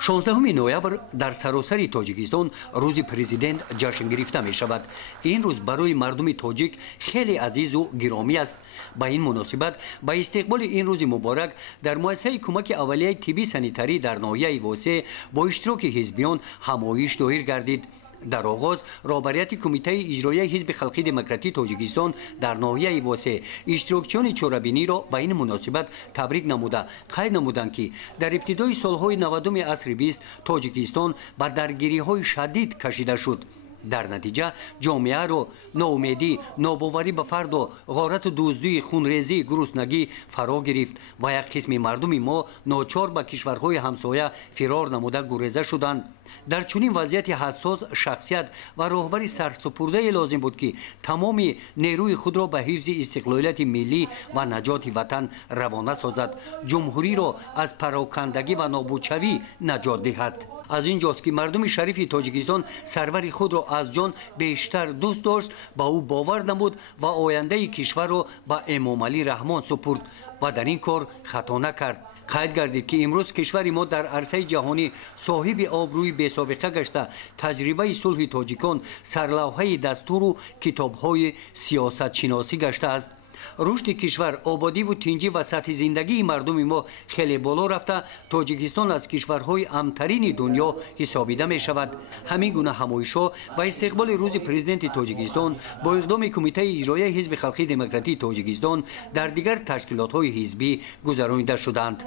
16 ноябр дар саросари тоҷикистон рӯзи президент ҷашн гирифта мешавад. ин рӯз барои мардуми тоҷик хеле азизу гиромӣ аст. ба ин муносибат ба истиқболи ин рӯзи муборак дар муассисаи кӯмаки аввалияи тибби санитарӣ дар ноҳияи восеъ бо иштироки ҳизбиён ҳамоиш доир гардид. дар оғоз роҳбарияти кумитаи иҷроияи ҳизби халқии демократии тоҷикистон дар ноҳияи восеъ иштирокчиёни чорабиниро ба ин муносибат табрик намуда қайд намуданд ки дар ибтидои солҳои 90-уми асри 20 тоҷикистон ба даргириҳои шадид кашида шуд. дар натиҷа ҷомеаро ноумедӣ, нобоварӣ ба фарду, ғорату дуздӣ, хунрезӣ, гуруснагӣ фаро гирифт ва як қисми мардуми мо ночор ба кишварҳои ҳамсоя фирор намуда гуреза шуданд. дар чунин вазъияти ҳассос шахсият ва роҳбари сарсупурдае лозим буд ки тамоми нерӯи худро ба ҳифзи истиқлолияти миллӣ ва наҷоти ватан равона созад, ҷумҳуриро аз парокандагӣ ва нобудшавӣ наҷот диҳад. аз ин ҷост ки мардуми шарифи тоҷикистон сарвари худро аз ҷон бештар дӯст дошт, ба ӯ бовар намуд ва ояндаи кишварро ба Эмомалӣ Раҳмон супурд ва дар ин кор хато накард. қайд гардид ки имрӯз кишвари мо дар арсаи ҷаҳонӣ соҳиби обрӯи бесобиқа гашта таҷрибаи сулҳи тоҷикон сарлавҳаи дастуру китобҳои сиёсатшиносӣ гаштааст. рушди кишвар, ободиву тинҷӣ ва сатҳи зиндагии мардуми мо хеле боло рафта, тоҷикистон аз кишварҳои амтарини дунё ҳисобида мешавад. ҳамин гуна ҳамоишҳо ба истиқболи рӯзи президенти тоҷикистон бо иқдоми кумитаи иҷроияи ҳизби халқии демократии тоҷикистон дар дигар ташкилотҳои ҳизбӣ гузаронида шуданд.